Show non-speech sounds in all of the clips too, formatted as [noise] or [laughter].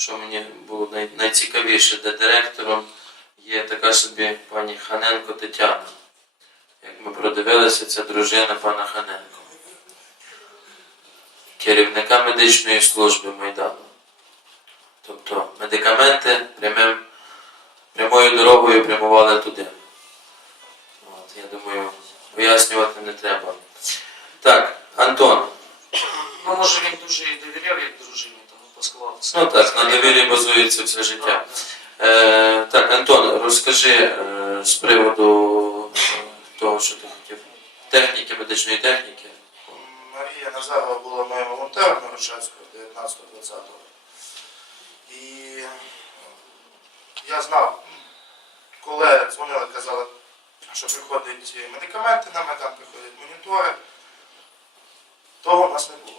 що мені було найцікавіше, де директором є така собі пані Ханенко Тетяна. Як ми продивилися, це дружина пана Ханенко, керівника медичної служби Майдану. Тобто медикаменти прямим, прямою дорогою прямували туди. От, я думаю, пояснювати не треба. Так, Антон. Ну, може він дуже і довіряв, як дружині, тому. Ну так, на довірі базується все життя. Е, так, Антон, розкажи е, з приводу е, того, що ти хотів. Техніки, медичної техніки. Марія Назарова була моїм волонтером на Рочацького 19-20. І я знав, коли дзвонили, казали, що приходять медикаменти на Майдан, приходять монітори, того в нас не було.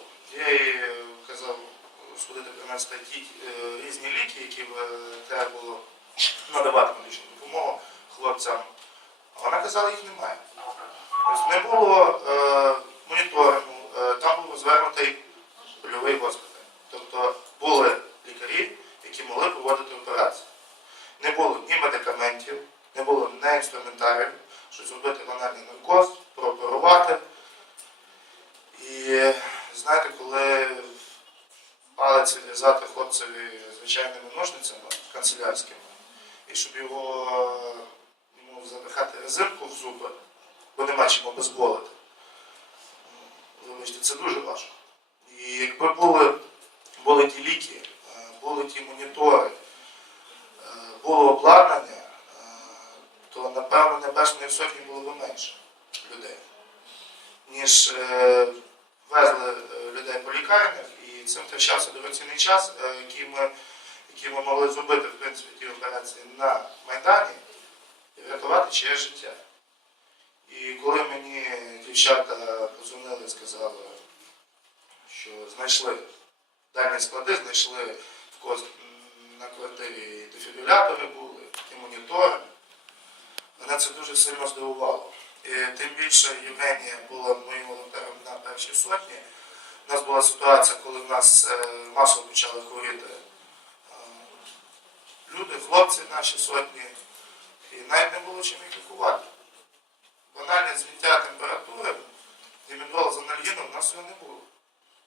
Казав сходити принести ті е, різні ліки, які е, треба було надавати медичну допомогу хлопцям. Вона казала, їх немає. Тобто не було е, моніторингу, е, там був звернутий польовий госпіталь. Тобто були лікарі, які могли проводити операції. Не було ні медикаментів, не було ні інструментарію, щоб зробити банальний наркоз, прооперувати. І знаєте, коли палець відрізати хлопцеві звичайними ножницями канцелярськими, і щоб його йому запихати резинку в зуби, бо нема чим обезболити. Вибачте, це дуже важко. І якби були, були ті ліки, е, були ті монітори, е, було обладнання, е, то напевно Небесної сотні було б менше людей, ніж везли людей по лікарнях і цим втрачався дорогоцінний час, е, який ми, який ми могли зробити в принципі ті операції на Майдані і врятувати чиє життя. І коли мені дівчата позвонили і сказали, що знайшли дані склади, знайшли в когось на квартирі і дефібрилятори були, і монітори, мене це дуже сильно здивувало. І тим більше Євгенія була моїм волонтером на першій сотні. У нас була ситуація, коли в нас е, масово почали хворіти е, люди, хлопці наші сотні, і навіть не було чим їх лікувати банальне зняття температури і з анальгіном у нас його не було.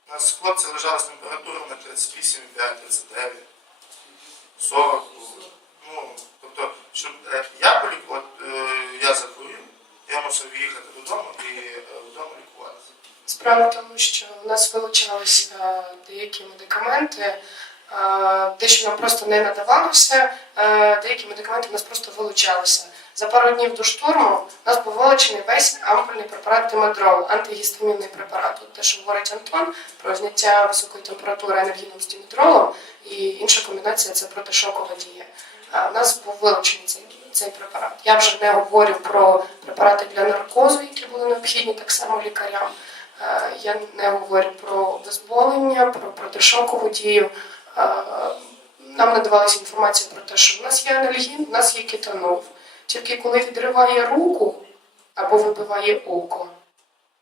У нас хлопці лежали з температурою на 38,5, 39, 40 було. Ну, тобто, щоб е, я полік... от, е, я захворів, я мусив їхати додому і вдома лікуватися. Справа в тому, що у нас вилучалися деякі медикаменти, е, дещо нам просто не надавалося, е, деякі медикаменти в нас просто вилучалися. За пару днів до штурму у нас був вилучений весь ампульний препарат Тимедрол, антигістамінний препарат. От те, що говорить Антон про зняття високої температури енергійним з димедролом, і інша комбінація це протишокова дія. Е, У нас був вилучений цей, цей препарат. Я вже не говорю про препарати для наркозу, які були необхідні так само лікарям. Е, Я не говорю про обезболення, про протишокову дію. Е, Нам надавалася інформація про те, що в нас є анальгін, в нас є кетанол. Тільки коли відриває руку або вибиває око,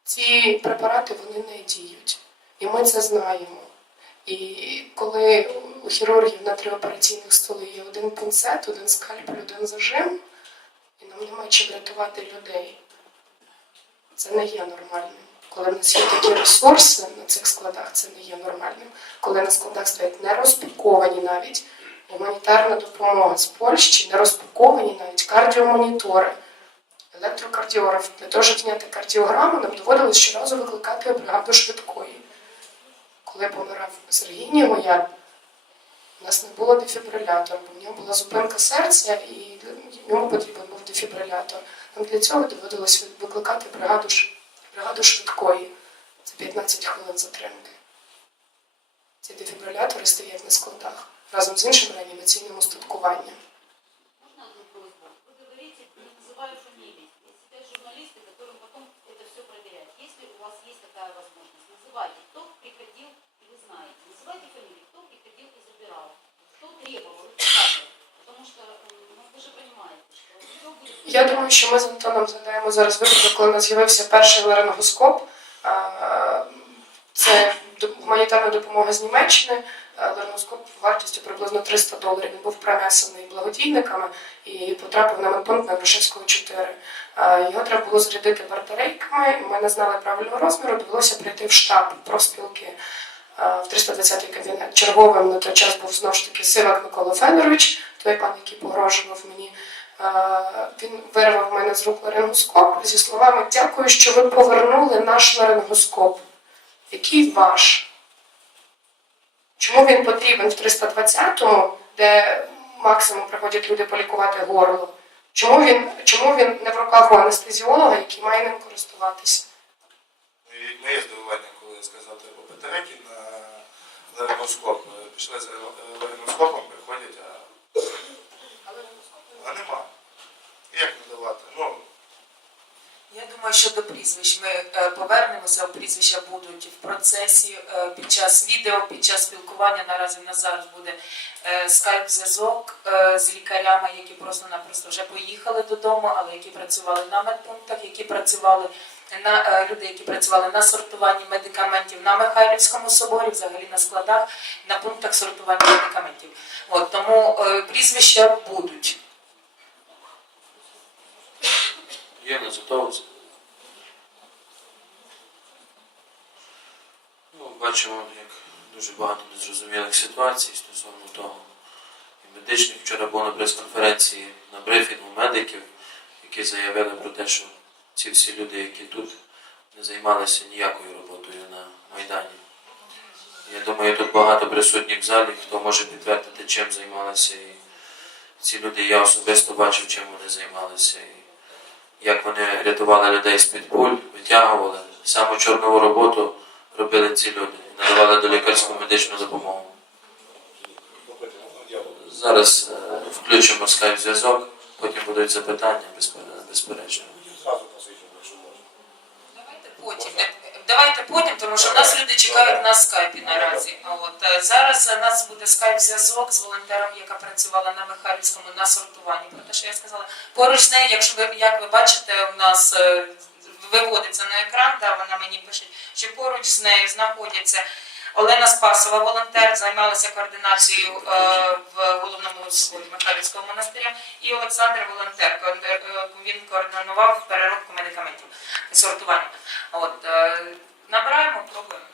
ці препарати вони не діють. І ми це знаємо. І коли у хірургів на три операційних столи є один пінцет, один скальпель, один зажим, і нам немає чим рятувати людей. Це не є нормальним. Коли в нас є такі ресурси на цих складах, це не є нормальним. Коли на складах стоять не розпаковані навіть гуманітарна допомога з Польщі, не розпаковані навіть кардіомонітори, електрокардіограф. Для того, щоб зняти кардіограму, нам доводилось щоразу викликати бригаду швидкої. Коли помирав Сергій Нігоян, у нас не було дефібрилятора, бо в нього була зупинка серця і йому потрібен був дефібрилятор. Нам для цього доводилось викликати бригаду, ш- бригаду швидкої. Це 15 хвилин затримки. Ці дефібрилятори стоять на складах разом з іншим реанімаційним устаткуванням. Можно одну просьбу? Вы говорите, не называя фамилий. Есть сидят журналисты, которым потом это все проверять. Если у вас есть такая возможность, называйте, кто приходил, и вы знаете. Называйте фамилии, кто приходил и забирал. Кто требовал, и так далее. Потому что, м, ну, вы же понимаете, что все будет... Я думаю, що ми з Антоном згадаємо зараз випадок, коли у нас з'явився перший ларингоскоп. Це гуманітарна допомога з Німеччини. ларингоскоп вартістю приблизно 300 доларів. Він був принесений благодійниками і потрапив на медпункт на Грушевського 4. Е, Його треба було зарядити батарейками. Ми не знали правильного розміру. Довелося прийти в штаб профспілки в 320-й кабінет. Черговим на той час був знову ж таки Сивак Микола Федорович, той пан, який погрожував мені. Він вирвав в мене з рук ларингоскоп зі словами Дякую, що ви повернули наш ларингоскоп. Який ваш? Чому він потрібен в 320-му, де максимум приходять люди полікувати горло? Чому він, чому він не в руках у анестезіолога, який має ним користуватися? Моє здивування, коли я сказав батарейки на ларингоскоп. Пішли за ларингоскопом, приходять, а, а нема. Як надавати? Ну, Я думаю, що до прізвищ ми е, повернемося. Прізвища будуть в процесі е, під час відео, під час спілкування. Наразі в нас зараз буде е, скайп-зв'язок е, з лікарями, які просто-напросто вже поїхали додому, але які працювали на медпунктах, які працювали на люди, які працювали на сортуванні медикаментів на Михайлівському соборі, взагалі на складах, на пунктах сортування медикаментів. От тому прізвища будуть. Є в нас. Ну, бачимо, як дуже багато незрозумілих ситуацій стосовно того. І медичних вчора був на прес-конференції на брифінгу медиків, які заявили про те, що ці всі люди, які тут не займалися ніякою роботою на Майдані. Я думаю, тут багато присутніх в залі, хто може підтвердити, чим займалися. І ці люди я особисто бачив, чим вони займалися. Як вони рятували людей з-під пуль, витягували. Саму чорнову роботу робили ці люди надавали до лікарську медичну допомогу. Зараз е, включимо скайп зв'язок, потім будуть запитання, безпе- безперечно. Давайте потім. Давайте потім, тому що в нас люди чекають на скайпі наразі. От е, зараз у нас буде скайп-зв'язок з волонтером, яка працювала на Михайлівському на сортуванні. Про те, що я сказала, поруч з нею, якщо ви як ви бачите, у нас е, виводиться на екран, да, вона мені пише, що поруч з нею знаходяться. Олена Спасова, волонтер, займалася координацією е, в головному соборі Михайлівського монастиря, і Олександр волонтер. е, Він координував переробку медикаментів сортування. От, е, набираємо, пробуємо.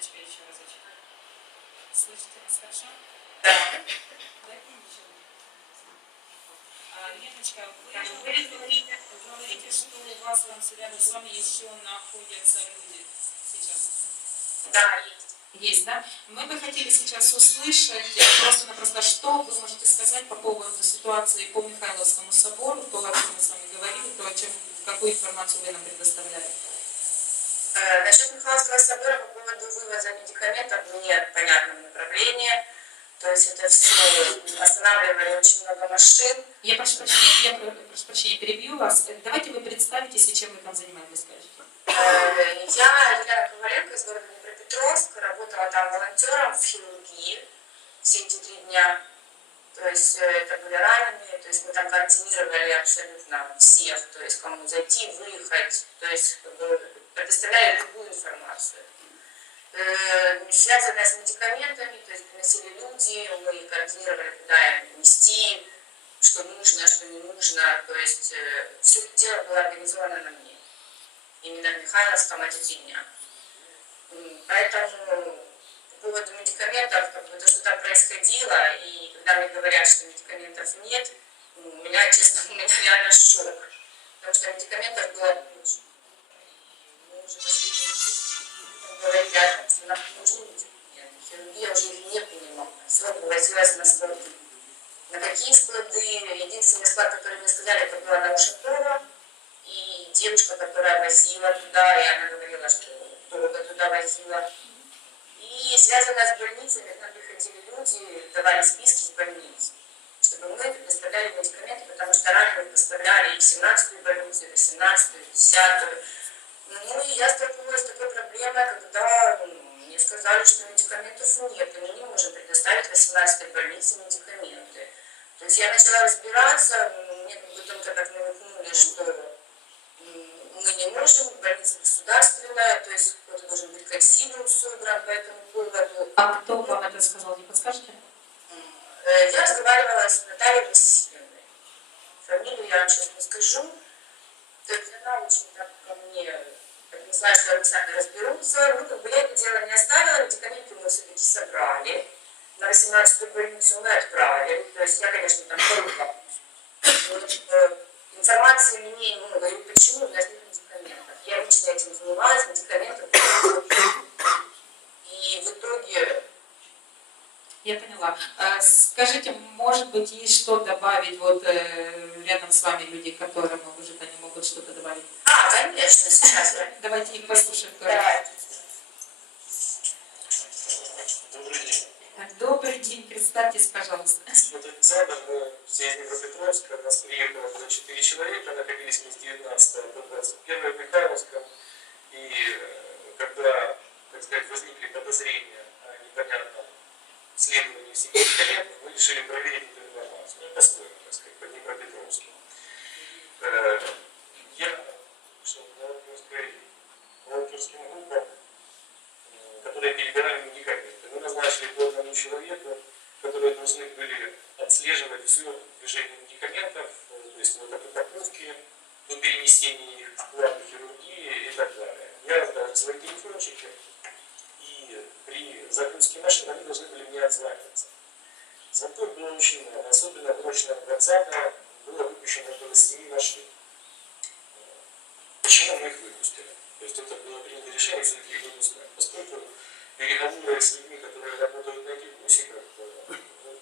Леночка, еще разочек. Слышите нас хорошо? Да. Дайте еще. А, Леночка, вы говорите, вы говорите, что у вас рядом с вами еще находятся люди сейчас. Да, есть. Есть, да? Мы бы хотели сейчас услышать просто-напросто, что вы можете сказать по поводу ситуации по Михайловскому собору, то, о чем мы с вами говорили, то, о чем, какую информацию вы нам предоставляли. Э, Насчет Михайловского собора по поводу вывоза медикаментов нет понятного направления. То есть это все останавливали очень много машин. Я прошу прощения, я про- прошу прощения, перебью вас. Давайте вы представитесь и чем вы там занимаетесь, скажите. Э, Я, Елена Коваленко из города Днепропетровск, работала там волонтером в хирургии все эти три дня. То есть э, это были раненые, то есть мы там координировали абсолютно всех, то есть кому зайти, выехать, то есть как бы, предоставляли любую информацию. Э, Связанная с медикаментами, то есть приносили люди, мы координировали, куда им нести, что нужно, что не нужно, то есть все дело было организовано на мне именно в Михайловском эти Поэтому по поводу медикаментов, как бы то, что там происходило, и когда мне говорят, что медикаментов нет, у меня, честно, [laughs] у меня реально шок. Потому что медикаментов было куча. Уже последние говорили о том, что нам нужны медикаменты. Хирургия уже не принимала. Все вывозилось на склады. На какие склады? Единственный склад, который мне сказали, это было на Ушакова. И девушка, которая возила туда, и она говорила, что долго туда возила. И связано с больницами, к приходили люди, давали списки больниц, чтобы мы предоставляли медикаменты, потому что ранее мы поставляли и в 17-ю больницу, и в 18-ю, и в 10-ю. Ну и я столкнулась с такой проблемой, когда ну, мне сказали, что медикаментов нет, и мы не можем предоставить 18 больнице медикаменты. То есть я начала разбираться, мне как бы только так намекнули, что мы не можем, больница государственная, то есть кто-то должен быть консилиум собран по этому поводу. А кто вам это сказал, не подскажете? Э, Я разговаривала с Натальей Васильевной. Фамилию я вам сейчас не скажу. То есть она очень так ко мне отнеслась, что они сами разберутся. Ну, как бы я это дело не оставила, медикаменты мы все-таки собрали. На 18-ю больницу мы отправили. То есть я, конечно, там только информации мне не говорю, почему у нас нет медикаментов. Я лично этим занималась, медикаментов. И в итоге Я поняла. А, Скажите, может быть, есть что добавить вот э, рядом с вами люди, которые, может, они могут что-то добавить? А, конечно, Тоже. Да. Добрый день. Добрый день, представьтесь, пожалуйста. Вот Александр, мы все из Днепропетровска, нас приехало было 4 человека, находились мы с 19 до 21 в Михайловском. И э, когда, так сказать, возникли подозрения о непонятном следовании всех медикаментов, мы решили проверить эту информацию. Ну, по-своему, так сказать, по Днепропетровску. Э, перебирали медикаменты. Мы назначили по одному человеку, которые должны были отслеживать все движение медикаментов, то есть вот от упаковки до перенесения их в план хирургии и так далее. Я раздал свои телефончики, и при загрузке машин они должны были мне отзваниваться. Звонков было очень особенно в ночь на 20 было выпущено около 7 машин. Почему мы их выпустили? То есть это было принято решение все-таки. Поскольку переговоры с людьми, которые работают на этих бусиках, э,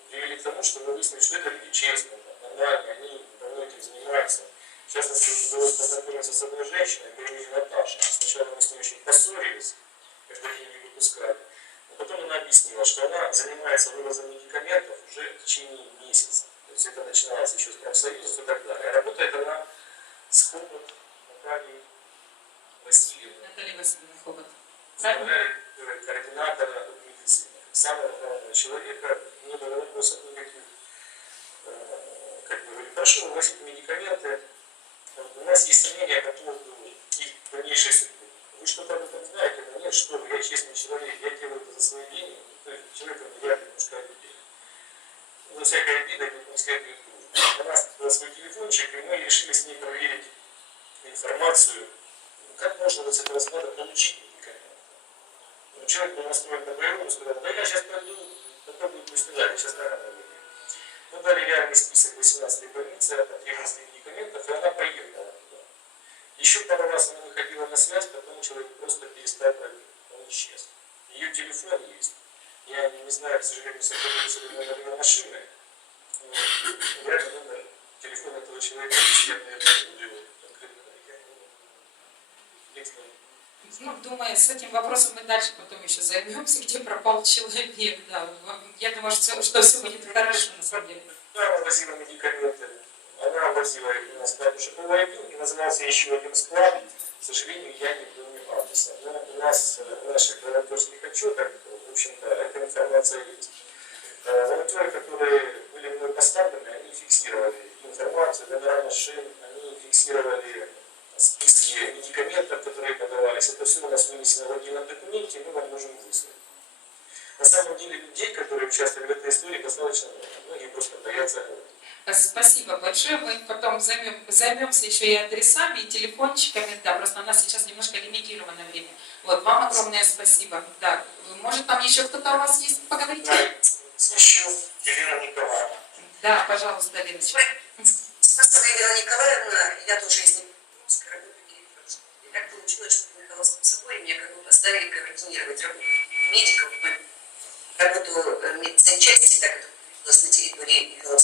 привели к тому, что мы выяснили, что это люди честные, нормальные, они давно этим занимаются. В частности, удалось познакомиться с одной женщиной по имени Наташа. Сначала мы с ней очень поссорились, когда ее не выпускали. Но потом она объяснила, что она занимается вывозом медикаментов уже в течение месяца. То есть это начиналось еще с профсоюзов и так далее. Работает она с Хобот Натальей Васильевной Наталья Васильевна Хобот. Медицины, самого человека, не было вопросов никаких. Как бы говорили, прошу вывозить медикаменты. У нас есть сомнения по поводу их дальнейшей судьбы. Вы что-то об этом знаете? Да нет, что я честный человек, я делаю это за свои деньги. То есть человек вряд ли пускает людей. За всякой обидой не следует. У нас был свой телефончик, и мы решили с ней проверить информацию, как можно вот с этого склада получить человек был настроен на боевую, сказал, да я сейчас пойду, пусть туда, я сейчас на рано. Мы дали реальный список 18 больницы от потребностей медикаментов, и она поехала туда. Еще пару раз она выходила на связь, потом человек просто перестал брать, он исчез. Ее телефон есть. Я не знаю, к сожалению, сохранился ли номер машины. Но Я номер телефона этого человека, я, наверное, не буду его конкретно я не буду. Ну, думаю, с этим вопросом мы дальше потом еще займемся, где пропал человек. Да. Я думаю, что, что все будет хорошо, на самом деле. Она возила медикаменты. Она возила их у нас на Душевой и назывался еще один склад. К сожалению, займемся еще и адресами, и телефончиками. Да, просто у нас сейчас немножко лимитировано время. Вот, вам огромное спасибо. Да, может там еще кто-то у вас есть поговорить? Еще Елена Николаевна. Да, пожалуйста, Леночка. Спасибо, Елена Николаевна. Я тоже из Днепропетровска работаю. И так получилось, что в Михайловском соборе меня как бы поставили координировать работу медиков, работу э, медсанчасти, так это появилось на территории Михайловска